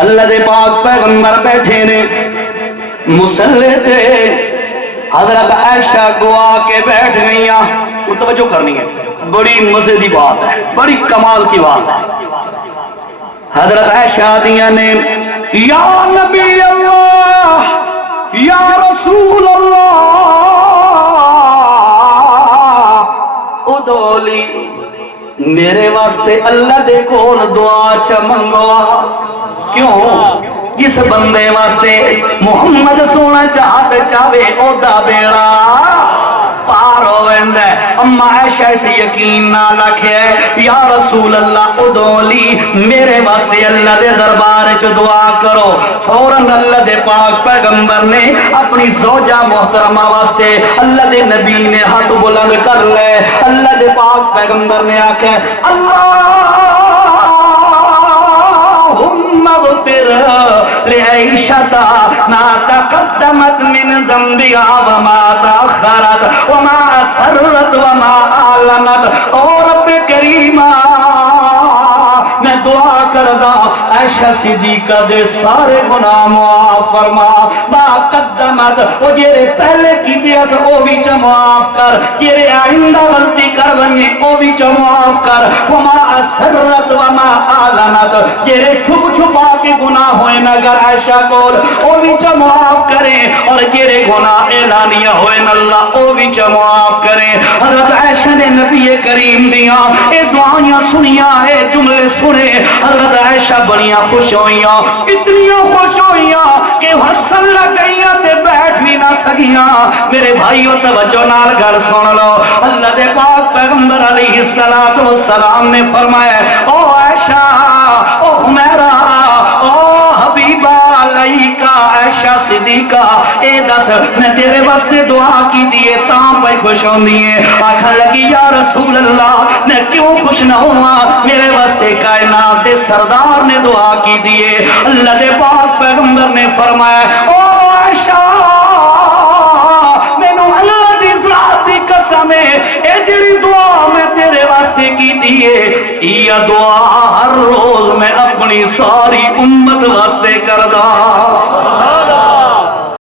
اللہ دے پاک پیغمبر بیٹھے نے مصلی تے، حضرت عائشہ گوا کے بیٹھ گئیاں. توجہ کرنی ہے، بڑی مزے دی بات ہے، بڑی کمال کی بات ہے. حضرت عائشہ دیا نے یا نبی اللہ یا رسول اللہ ادولی میرے واسطے اللہ دے کول دعا چ منگوا. کیوں؟ جس بندے واسطے محمد سونا چاہتے چاہے او دا بیڑا پار ہو ویندا ہے. اما عائشہ سے یقین نہ رکھے یا رسول اللہ ادولی میرے واسطے اللہ دے دربار وچ دعا کرو. فوراً اللہ دے پاک پیغمبر نے اپنی زوجہ محترمہ واسطے اللہ دے نبی نے ہاتھ بلند کر لے. اللہ دے پاک پیغمبر نے آکھے اللہم اغفر لعائشہ ما تقدمت من ذنبها وما تأخرت وما أسرت وما أعلنت. اور رب کریمہ میں دعا کردہ عائشہ صدیقہ دے سارے گناہ معاف فرما. ما قدمت وہ جیرے پہلے کی دیا سے او بھی چا معاف کر، جیرے آئندہ غلطی کر بنی او بھی چا معاف کر. وما اسرت وما آلنت جیرے چھپ چھپا کے گناہ ہوئے نگر عائشہ کول او بھی چا معاف کریں، اور جیرے گناہ اعلانیہ ہوئے اللہ او بھی چا معاف کریں. حضرت عائشہ نے نبی کریم دیا اے دعائیاں سنیاں اے جملے سنے. حضرت عائشہ بڑیاں خوش ہوئیاں، اتنیاں خوش ہوئیاں کہ حسن لگئیاں تے بیٹھ بھی نہ سکیاں. میرے بھائیو توجہ نال گھر سن لو. اللہ دے پاک پیغمبر علیہ السلام نے فرمایا او عائشہ او حمیرہ او حبیبہ علیکہ عائشہ صدیقہ اے دس میں تیرے واسطے دعا کی دیئے تاں پہ خوش ہوں دیئے. آکھا لگی یا رسول اللہ میں کیوں خوش نہ ہوا، میرے واسطے کائنات دے سردار نے دعا کی دیئے. اللہ دے پاک پیغمبر نے فرمایا او عائشہ میں نو اللہ دی ذات دی قسم ہے اے جری دعا میں تیرے واسطے کی دیئے یہ دعا ہر روز میں اپنی ساری امت واسطے کردہ.